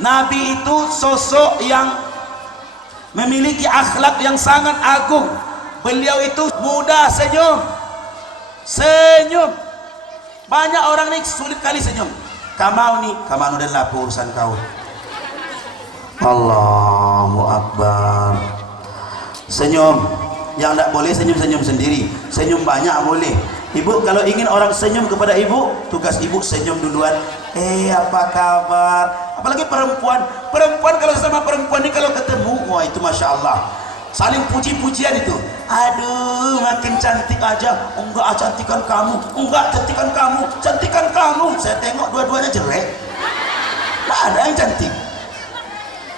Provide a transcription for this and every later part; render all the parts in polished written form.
Nabi itu sosok yang memiliki akhlak yang sangat agung. Beliau itu mudah senyum. Senyum. Banyak orang nih sulit kali senyum. Kamau dan lapor urusan kau. Allahu Akbar. Senyum. Yang tidak boleh senyum-senyum sendiri. Senyum banyak boleh. Ibu kalau ingin orang senyum kepada ibu, tugas ibu senyum duluan. Apa kabar? Apalagi perempuan kalau sama perempuan ini kalau ketemu, wah itu masya Allah, saling puji-pujian itu. Aduh makin cantik aja. Enggak, cantikan kamu. Enggak, cantikan kamu. Saya tengok dua-duanya jelek. Tidak ada yang cantik.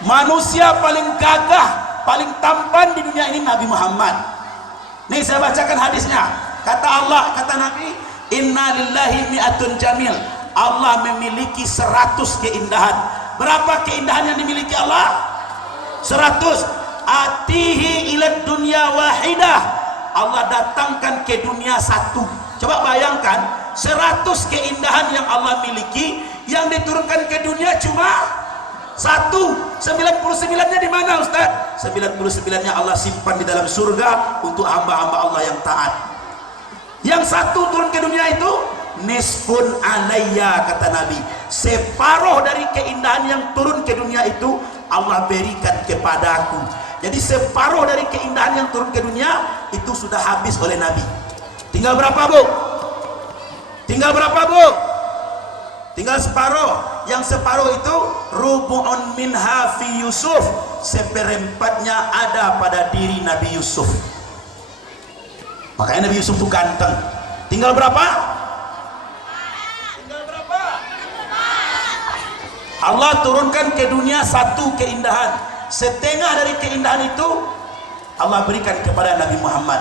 Manusia paling gagah, paling tampan di dunia ini Nabi Muhammad. Nih saya bacakan hadisnya. Kata Allah, kata Nabi, inna lillahi mi'atun jamil. Allah memiliki 100 keindahan. Berapa keindahan yang dimiliki Allah? 100. Atihi ilad dunya wahidah. Allah datangkan ke dunia satu. Coba bayangkan 100 keindahan yang Allah miliki, yang diturunkan ke dunia cuma satu. 99-nya di mana Ustaz? 99-nya Allah simpan di dalam surga untuk hamba-hamba Allah yang taat. Yang satu turun ke dunia itu nisfun alayya, kata Nabi. Separuh dari keindahan yang turun ke dunia itu Allah berikan kepadaku. Jadi separuh dari keindahan yang turun ke dunia itu sudah habis oleh Nabi. Tinggal berapa bu? Tinggal separuh. Yang separuh itu rubu'un minha fi Yusuf. Seperempatnya ada pada diri Nabi Yusuf. Makanya Nabi Yusuf itu ganteng. Tinggal berapa? Allah turunkan ke dunia satu keindahan. Setengah dari keindahan itu Allah berikan kepada Nabi Muhammad.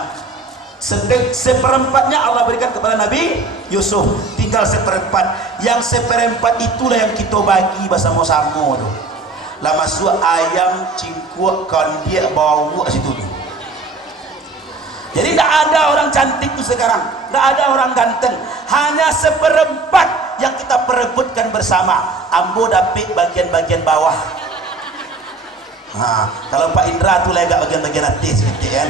Seperempatnya Allah berikan kepada Nabi Yusuf. Tinggal seperempat. Yang seperempat itulah yang kita bagi bersama-sama tuh. Lah masuk ayam, cingkuak, kandia, bawuk situ tuh. Jadi tidak ada orang cantik itu sekarang, tidak ada orang ganteng, hanya seperempat yang kita perebutkan bersama. Ambo dapat bagian-bagian bawah. Kalau Pak Indra tuh lega bagian-bagian atas gitu kan.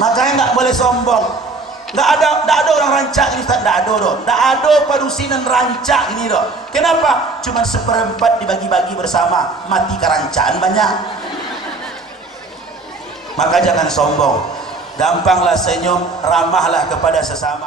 Makanya nggak boleh sombong. Nggak ada orang rancak ini, tidak ada parusinan rancak ini doh. Kenapa? Cuma seperempat dibagi-bagi bersama, mati kerancaan banyak. Maka jangan sombong, gampanglah senyum, ramahlah kepada sesama.